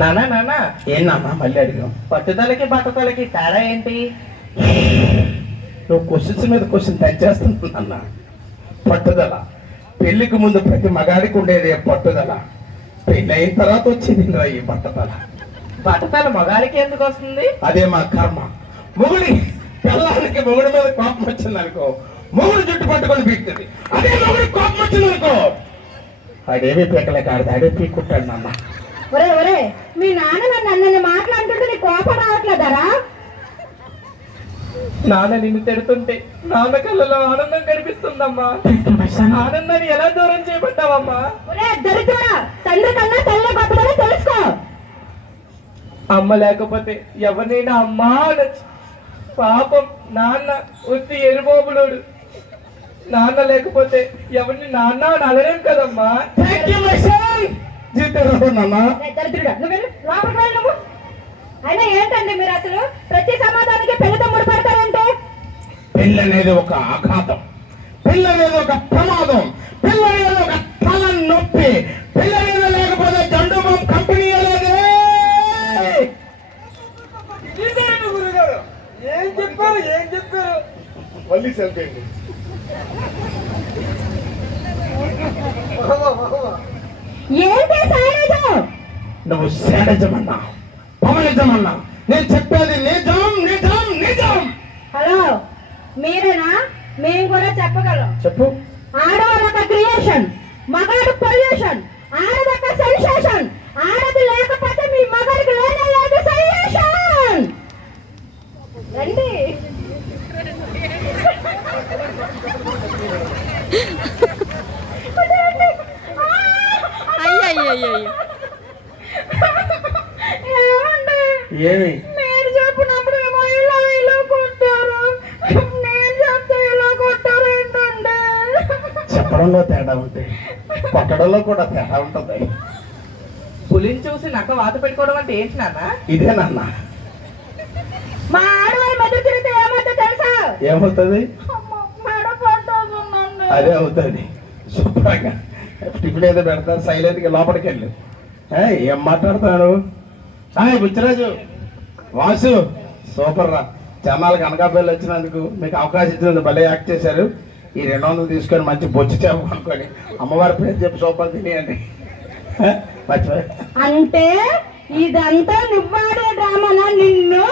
నానా నానా, ఏం నాన్న మళ్ళీ అడిగాం? పట్టుదలకి బట్టతలకి తేడా ఏంటి? నువ్వు క్వశ్చన్స్ మీద క్వశ్చన్ తెచ్చేస్తున్నాన్న. పట్టుదల పెళ్లికి ముందు ప్రతి మగాడికి ఉండేది పట్టుదల, పెళ్లి అయిన తర్వాత వచ్చింది ఈ పట్టుదల. బట్టతల మగాడికి ఎందుకు వస్తుంది? అదే మా కర్మ. మొగుడి పిల్లానికి మొగుడి మీద కోపం వచ్చింది అనుకో, మొగుడు జుట్టు పట్టుకొని పీకుతుంది. అదే మొగుడి కోపం వచ్చింది అనుకో, ఆడేమీ పీకలేక ఆడే పీక్కుంటాడు నాన్న. ఒరే ఒరే, మీ నాన్న నన్ను అన్నని మాట్లాడుతుంటే నీ కోపం రావట్లేదారా? నాన్న నిన్ను తిడుతుంటే నాన్న కళ్ళలో ఆనందం కనిపిస్తుందమ్మా. ఆనందాన్ని ఎలా దూరం చేయబడ్డావమ్మా? ఒరే దరిద్రుడా, తండ్రి కన్నా తల్లి గొప్పదని తెలుసుకో. అమ్మ లేకపోతే ఎవరినైనా అమ్మా అనొచ్చు. పాపం నాన్న ఉత్తి ఎరుబోబులోడు. నాన్న లేకపోతే ఎవరిని నాన్న అని అనలేం కదమ్మా. నాన్న దరిద్రుడా, నువ్వు వెళ్ళు, లోపలికి వెళ్ళు నువ్వు. అయినా ఏంటండి మీరు అసలు ప్రతి సమాధానానికి పెళ్లితో ముడిపడతారంటే? పెళ్ళి అనేది ఒక ఆఘాతం, పెళ్ళి అనేది ఒక ప్రమాదం, పెళ్ళి అనేది ఒక తల నొప్పి. పెళ్ళి అనేది లేకపోతే జండుబాం కంపెనీ అనేది. గురుగారు ఏం చెప్పారు? మళ్ళీ సెల్ఫీ. ఏంటి సాయనిజం? నువ్వు శాడిజమన్నా పవనిజమన్నా, నేను చెప్పేది నిజం నిజం నిజం. హలో, మీరేనా? మేము కూడా చెప్పగలం. చెప్పు. ఆడవాళ్ళ ఒక క్రియేషన్, మగాడు పొల్యూషన్. ఆడదొక సెన్సేషన్, ఆడది లేకపోతే మీ మగాడికి లేనే లేదు సెన్సేషన్. రండి. ఏమి మీరు చెప్పినప్పుడు ఏమో ఇలా కొట్టారు, నేను చెప్తే ఇలా కొట్టారు ఏంటంటే? చెప్పడంలో తేడా ఉంటుంది, కొట్టడంలో కూడా తేడా ఉంటుంది. పులిని చూసి నక్క వాత పెట్టుకోవడం అంటే ఏంటి నాన్న? ఇదే నాన్న. మా ఆడవాళ్ళ మధ్య తిరిగితే ఏమవుతుందో తెలుసా? ఏమవుతుంది? మెడ పట్టేస్తుందండి. అదే అవుతుంది. శుభ్రంగా టిఫిన్ ఏదో పెడతారు, సైలెంట్గా లోపలికి వెళ్ళు. ఏం మాట్లాడుతున్నాడు? బుచ్చిరాజు, వాసు, సూపర్ రా. జనాలకు అనకాపల్లి వచ్చినందుకు మీకు అవకాశం ఇచ్చినందుకు భలే యాక్ట్ చేశారు. ఈ 200 తీసుకొని మంచి బొచ్చు చేప అనుకొని అమ్మవారి పేరు చెప్పి సూపర్ తినేయండి. మర్చిపోయి అంటే ఇదంతా నువ్వాడే డ్రామానా? నిన్ను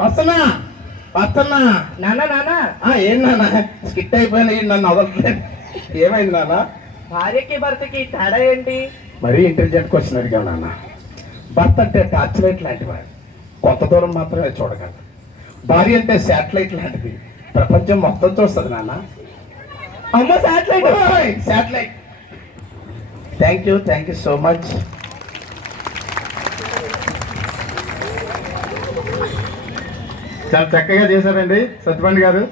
వస్తున్నా. నాన్న నాన్న, ఏం నాన్న స్కిట్ అయిపోయినా నన్ను వదలట్లేదు. ఏమైంది నాన్న? భార్యకి భర్తకి తేడా ఏంటి? మరీ ఇంటెలిజెంట్ క్వశ్చన్ అడిగావు నాన్న. భర్త అంటే టార్చ్ లైట్ లాంటి వాడు, కొంత దూరం మాత్రమే చూడగలరు. భార్య అంటే శాటిలైట్ లాంటిది, ప్రపంచం మొత్తం చూస్తుంది నాన్న. అమ్మ satellite. Satellite. Thank you so much. చాలా చక్కగా చేశారండి సత్యపండి గారు.